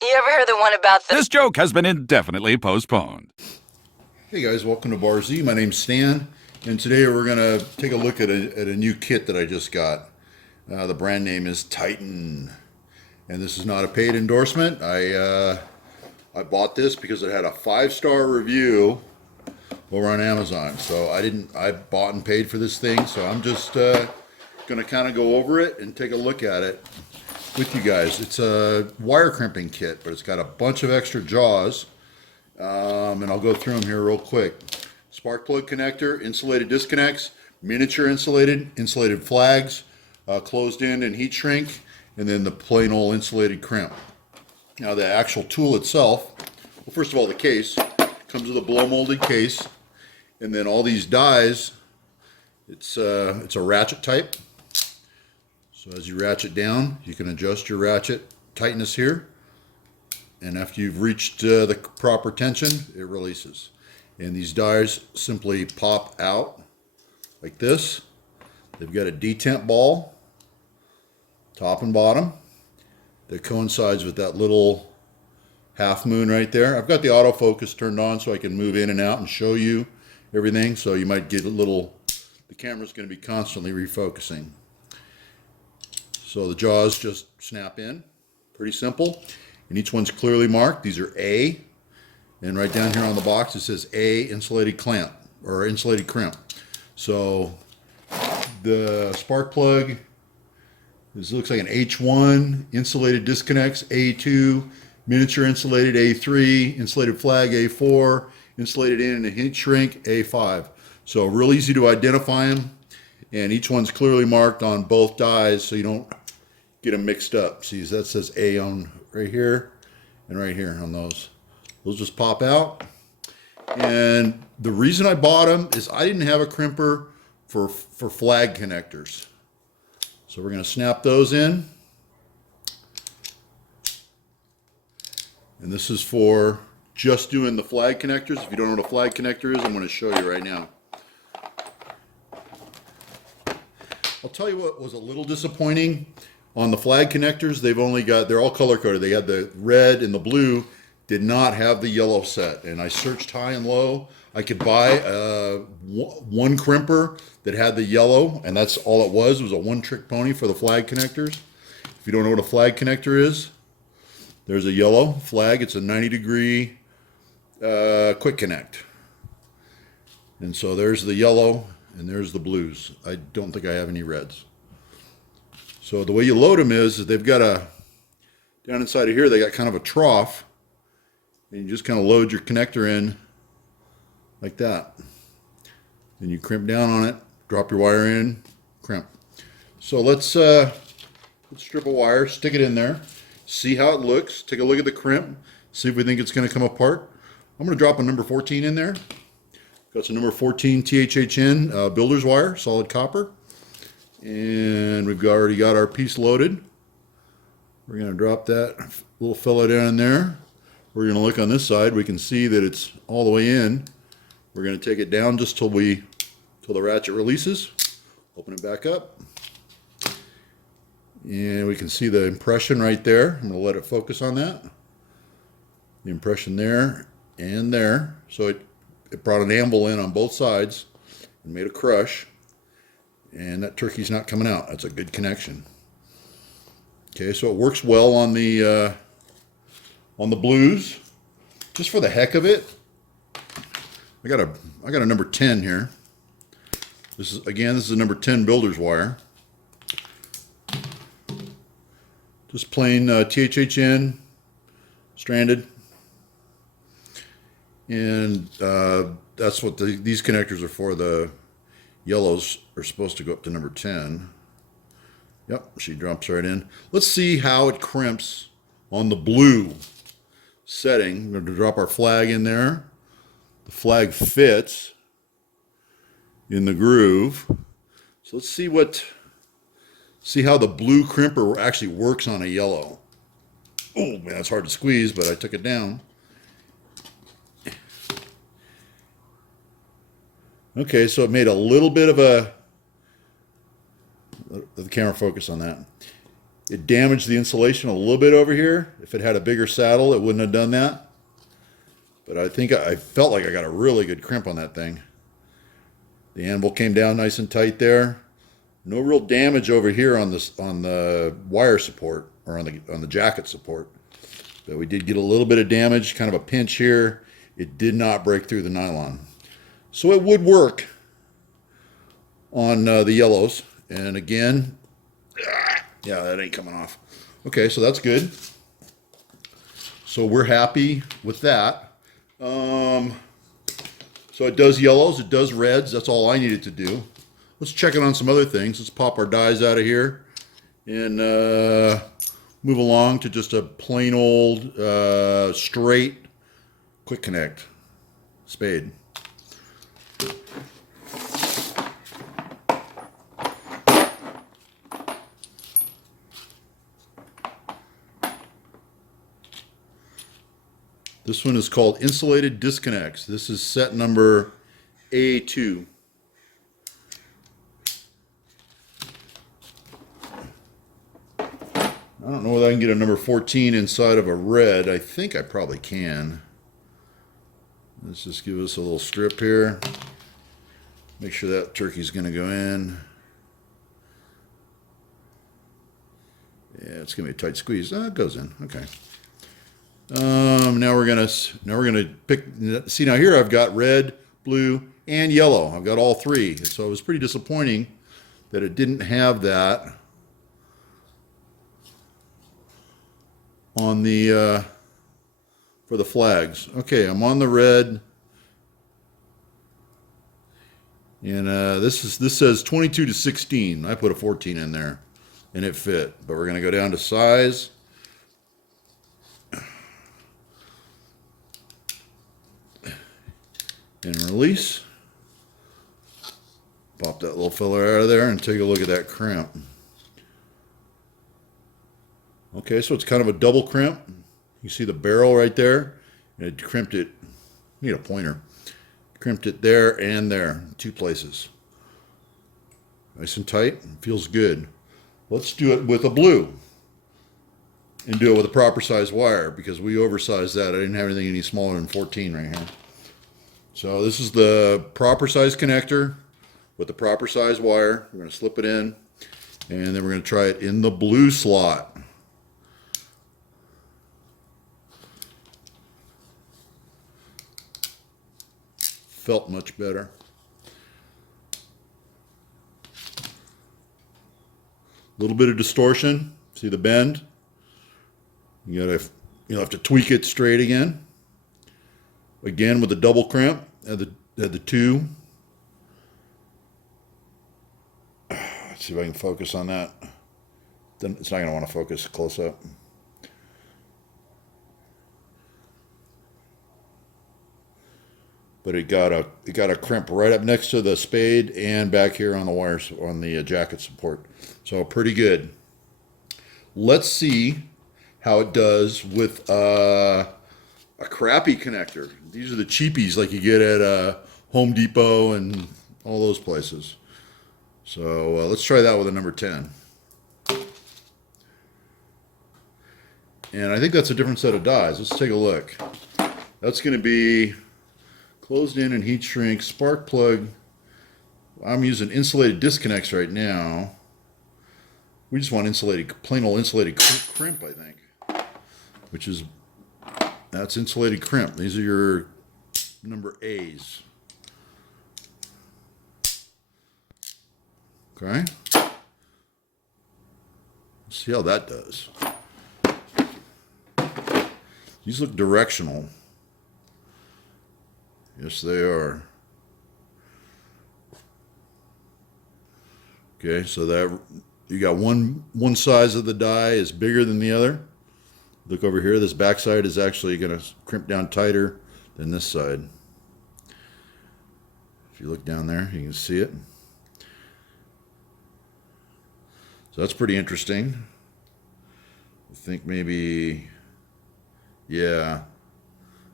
You ever heard the one about the... This joke has been indefinitely postponed. Hey guys, welcome to Bar Z. My name's Stan, and today we're going to take a look at a new kit that I just got. The brand name is Titan, and this is not a paid endorsement. I bought this because it had a 5-star review over on Amazon. So I bought and paid for this thing, so I'm just going to kind of go over it and take a look at it with you guys. It's a wire crimping kit, but it's got a bunch of extra jaws. And I'll go through them here real quick. Spark plug connector, insulated disconnects, miniature insulated flags, closed end and heat shrink, and then the plain old insulated crimp. Now the actual tool itself, well, first of all, the case comes with a blow molded case, and then all these dies, it's a ratchet type. So as you ratchet down, you can adjust your ratchet tightness here. And after you've reached the proper tension, it releases. And these dies simply pop out like this. They've got a detent ball, top and bottom, that coincides with that little half moon right there. I've got the autofocus turned on so I can move in and out and show you everything. So you might get a little, the camera's going to be constantly refocusing. So the jaws just snap in, pretty simple. And each one's clearly marked. These are A, and right down here on the box it says A insulated clamp or insulated crimp. So the spark plug looks like an H1, insulated disconnects A2, miniature insulated A3, insulated flag A4, insulated in and heat shrink A5. So real easy to identify them, and each one's clearly marked on both dies so you don't get them mixed up. See, that says A on right here and right here on those. Those just pop out. And the reason I bought them is I didn't have a crimper for flag connectors. So we're going to snap those in. And this is for just doing the flag connectors. If you don't know what a flag connector is, I'm going to show you right now. I'll tell you what was a little disappointing. On the flag connectors, they're all color coded. They had the red and the blue, did not have the yellow set. And I searched high and low. I could buy one crimper that had the yellow, and that's all it was a one-trick pony for the flag connectors. If you don't know what a flag connector is, there's a yellow flag. It's a 90-degree quick connect. And so there's the yellow, and there's the blues. I don't think I have any reds. So the way you load them is they've got down inside of here, they got kind of a trough, and you just kind of load your connector in like that. Then you crimp down on it, drop your wire in, crimp. So let's strip a wire, stick it in there, see how it looks, take a look at the crimp, see if we think it's going to come apart. I'm going to drop a number 14 in there. Got some number 14 THHN builder's wire, solid copper. And we've already got our piece loaded. We're going to drop that little fellow down in there. We're going to look on this side. We can see that it's all the way in. We're going to take it down just till the ratchet releases. Open it back up. And we can see the impression right there. I'm going to let it focus on that. The impression there and there. So it brought an anvil in on both sides and made a crush. And that turkey's not coming out. That's a good connection. Okay, so it works well on the blues. Just for the heck of it, I got a number 10 here. This is a number 10 builder's wire. Just plain THHN stranded, and that's what these connectors are for. The yellows are supposed to go up to number 10. Yep, she drops right in. Let's see how it crimps on the blue setting. We're going to drop our flag in there. The flag fits in the groove. So let's see how the blue crimper actually works on a yellow. Oh man, it's hard to squeeze, but I took it down. Okay, so it made a little bit of a, let the camera focus on that. It damaged the insulation a little bit over here. If it had a bigger saddle, it wouldn't have done that. But I think I felt like I got a really good crimp on that thing. The anvil came down nice and tight there. No real damage over here on the wire support or on the jacket support. But we did get a little bit of damage, kind of a pinch here. It did not break through the nylon. So it would work on the yellows. And again, yeah, that ain't coming off. Okay, so that's good. So we're happy with that. So it does yellows, it does reds. That's all I needed to do. Let's check it on some other things. Let's pop our dies out of here and move along to just a plain old straight quick connect spade. This one is called Insulated Disconnects. This is set number A2. I don't know whether I can get a number 14 inside of a red. I think I probably can. Let's just give us a little strip here. Make sure that turkey's going to go in. Yeah, it's going to be a tight squeeze. Oh, it goes in. Okay. Now we're gonna pick. See, now here I've got red, blue, and yellow. I've got all three. So it was pretty disappointing that it didn't have that on the for the flags. Okay, I'm on the red, and this says 22 to 16. I put a 14 in there, and it fit. But we're gonna go down to size. And release. Pop that little filler out of there and take a look at that crimp. Okay, so it's kind of a double crimp. You see the barrel right there? And it crimped it. Need a pointer. Crimped it there and there, 2 places. Nice and tight. Feels good. Let's do it with a blue. And do it with a proper size wire because we oversized that. I didn't have anything any smaller than 14 right here. So this is the proper size connector with the proper size wire. We're going to slip it in, and then we're going to try it in the blue slot. Felt much better. A little bit of distortion. See the bend? You'll have to tweak it straight again. Again with the double crimp at the 2. Let's see if I can focus on that. Then it's not going to want to focus close up. But it got a crimp right up next to the spade and back here on the wires on the jacket support. So pretty good. Let's see how it does with a crappy connector. These are the cheapies like you get at Home Depot and all those places. So let's try that with a number 10. And I think that's a different set of dies. Let's take a look. That's going to be closed in and heat shrink, spark plug. I'm using insulated disconnects right now. We just want insulated, plain old insulated crimp, I think. That's insulated crimp. These are your number A's. Okay. Let's see how that does. These look directional. Yes, they are. Okay, so that you got one size of the die is bigger than the other. Look over here. This back side is actually going to crimp down tighter than this side. If you look down there, you can see it. So that's pretty interesting. I think maybe, yeah.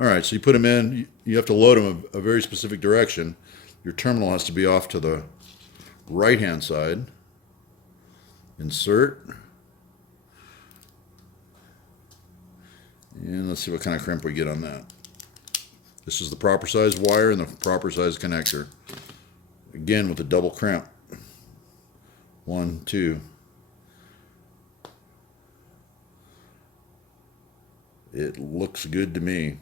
All right, so you put them in. You have to load them a very specific direction. Your terminal has to be off to the right-hand side. Insert. And let's see what kind of crimp we get on that. This is the proper size wire and the proper size connector. Again with a double crimp. 1, 2. It looks good to me.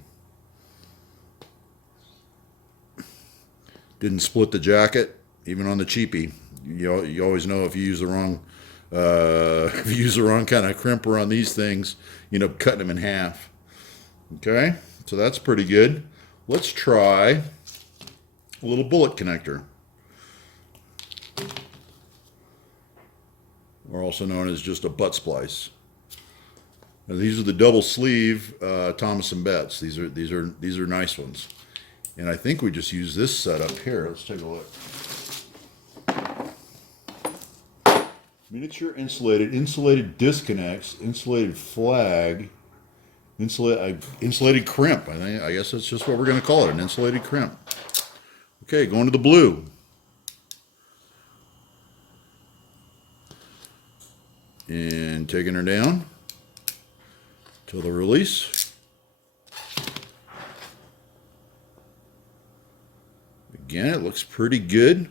Didn't split the jacket, even on the cheapie. You always know if you use the wrong kind of crimper on these things, you end up cutting them in half. Okay, so that's pretty good. Let's try a little bullet connector, or also known as just a butt splice. Now, these are the double sleeve Thomas and Betts. These are nice ones, and I think we just use this setup here. Let's take a look. Miniature insulated disconnects, insulated flag, insulated crimp. I guess that's just what we're going to call it, an insulated crimp. Okay, going to the blue. And taking her down till the release. Again, it looks pretty good.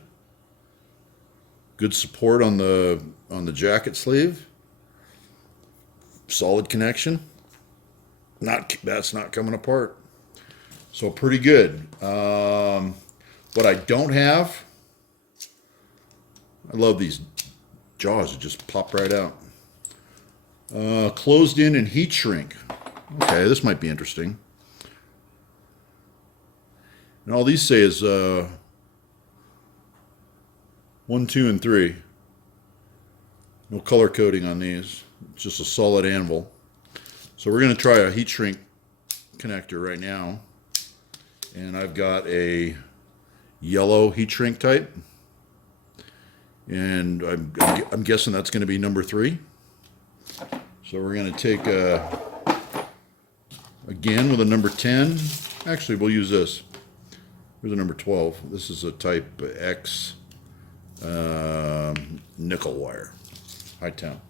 Good support on the jacket sleeve. Solid connection. That's not coming apart. So pretty good. What I don't have, I love these jaws that just pop right out. Closed in and heat shrink. Okay, this might be interesting. And all these say is 1, 2, and 3. No color coding on these. It's just a solid anvil. So we're going to try a heat shrink connector right now. And I've got a yellow heat shrink type. And I'm guessing that's going to be number 3. So we're going to take again with a number 10. Actually, we'll use this. Here's a number 12. This is a type X nickel wire, high temp.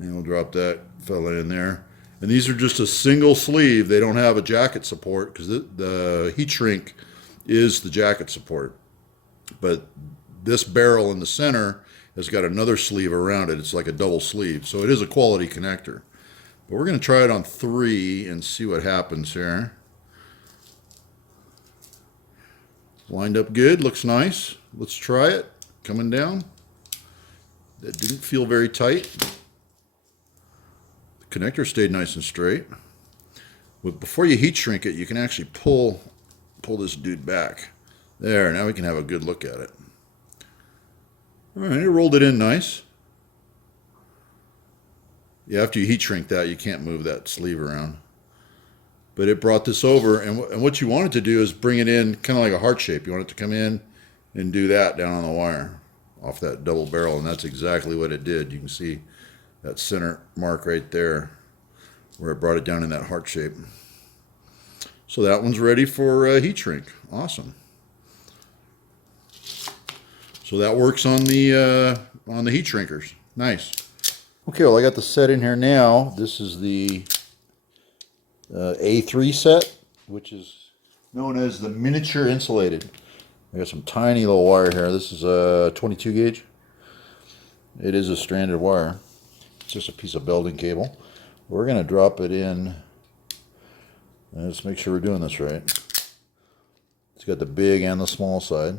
And we'll drop that fella in there. And these are just a single sleeve. They don't have a jacket support because the heat shrink is the jacket support. But this barrel in the center has got another sleeve around it. It's like a double sleeve. So it is a quality connector. But we're going to try it on 3 and see what happens here. Lined up good. Looks nice. Let's try it. Coming down. That didn't feel very tight. The connector stayed nice and straight. Before you heat shrink it, you can actually pull this dude back. There, now we can have a good look at it. All right, it rolled it in nice. Yeah, after you heat shrink that, you can't move that sleeve around. But it brought this over, and what you want it to do is bring it in kind of like a heart shape. You want it to come in and do that down on the wire off that double barrel, and that's exactly what it did. You can see that center mark right there where it brought it down in that heart shape. So that one's ready for heat shrink. Awesome. So that works on the heat shrinkers. Nice. Okay, well I got the set in here now. This is the A3 set, which is known as the miniature insulated. I got some tiny little wire here. This is a 22 gauge. It is a stranded wire. It's just a piece of belting cable. We're going to drop it in. Let's make sure we're doing this right. It's got the big and the small side.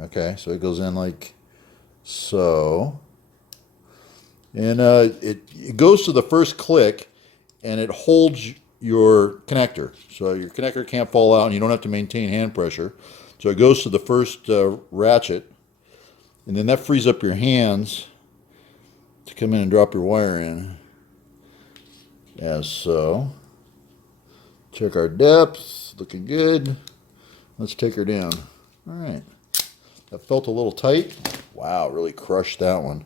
Okay, so it goes in like so. And it goes to the first click, and it holds your connector. So your connector can't fall out, and you don't have to maintain hand pressure. So it goes to the first ratchet, and then that frees up your hands to come in and drop your wire in, as so. Check our depth, looking good. Let's take her down. All right. That felt a little tight. Wow, really crushed that one.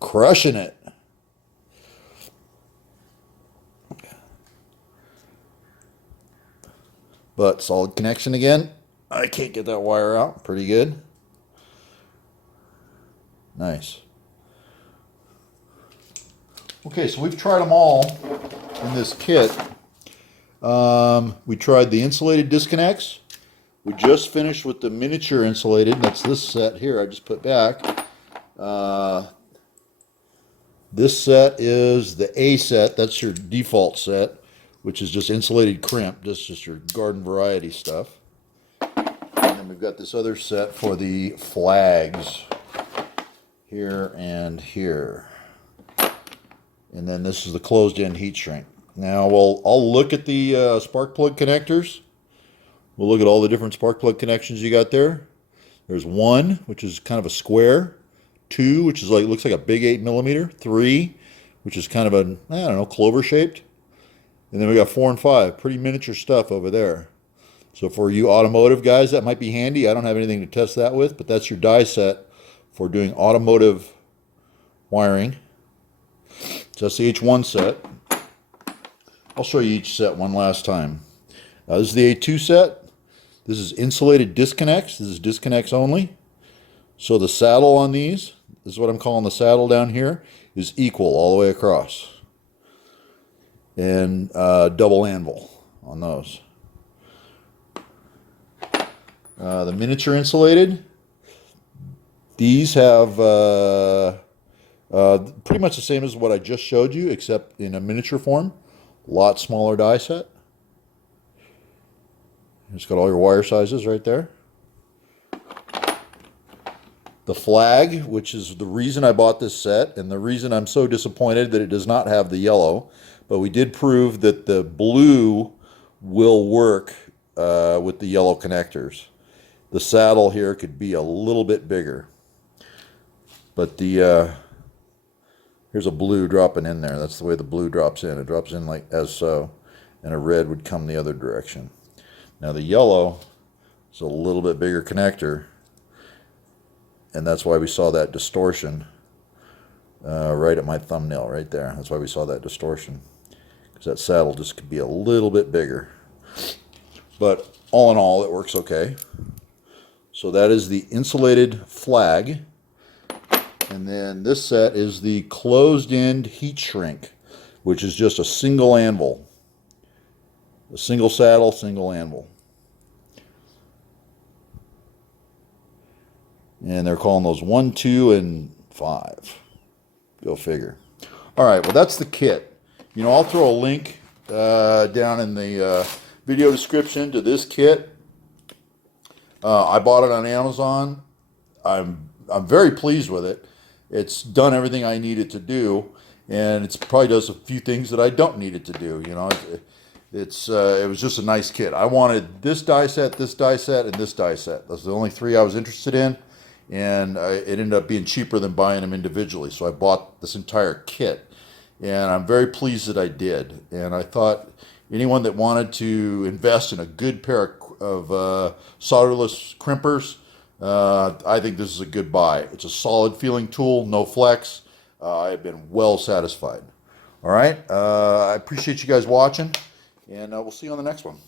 Crushing it. But solid connection again. I can't get that wire out. Pretty good. Nice. Okay, so we've tried them all in this kit. We tried the insulated disconnects. We just finished with the miniature insulated. That's this set here I just put back. This set is the A set. That's your default set, which is just insulated crimp. That's just your garden variety stuff. And then we've got this other set for the flags here and here. And then this is the closed-end heat shrink. Now, I'll look at the spark plug connectors. We'll look at all the different spark plug connections you got there. There's 1, which is kind of a square. 2, which is like looks like a big 8mm. 3, which is kind of a, I don't know, clover shaped. And then we got 4 and 5, pretty miniature stuff over there. So for you automotive guys, that might be handy. I don't have anything to test that with, but that's your die set for doing automotive wiring. So that's the H1 set. I'll show you each set one last time. This is the A2 set. This is insulated disconnects. This is disconnects only. So the saddle on these, this is what I'm calling the saddle down here, is equal all the way across. And double anvil on those. The miniature insulated, these have pretty much the same as what I just showed you, except in a miniature form. A lot smaller die set. It's got all your wire sizes right there. The flag, which is the reason I bought this set, and the reason I'm so disappointed that it does not have the yellow, but we did prove that the blue will work with the yellow connectors. The saddle here could be a little bit bigger, but the here's a blue dropping in there. That's the way the blue drops in. It drops in like as so, and a red would come the other direction. Now the yellow is a little bit bigger connector, and that's why we saw that distortion right at my thumbnail right there. That's why we saw that distortion, because that saddle just could be a little bit bigger. But all in all, it works okay. So that is the insulated flag. And then this set is the closed-end heat shrink, which is just a single anvil. A single saddle, single anvil. And they're calling those 1, 2, and 5. Go figure. All right, well, that's the kit. You know, I'll throw a link down in the video description to this kit. I bought it on Amazon. I'm very pleased with it. It's done everything I need it to do, and it probably does a few things that I don't need it to do. You know, it was just a nice kit. I wanted this die set, and this die set. Those are the only 3 I was interested in, and it ended up being cheaper than buying them individually. So I bought this entire kit, and I'm very pleased that I did. And I thought anyone that wanted to invest in a good pair of solderless crimpers, I think this is a good buy. It's a solid feeling tool, no flex. I've been well satisfied. All right, I appreciate you guys watching, and we'll see you on the next one.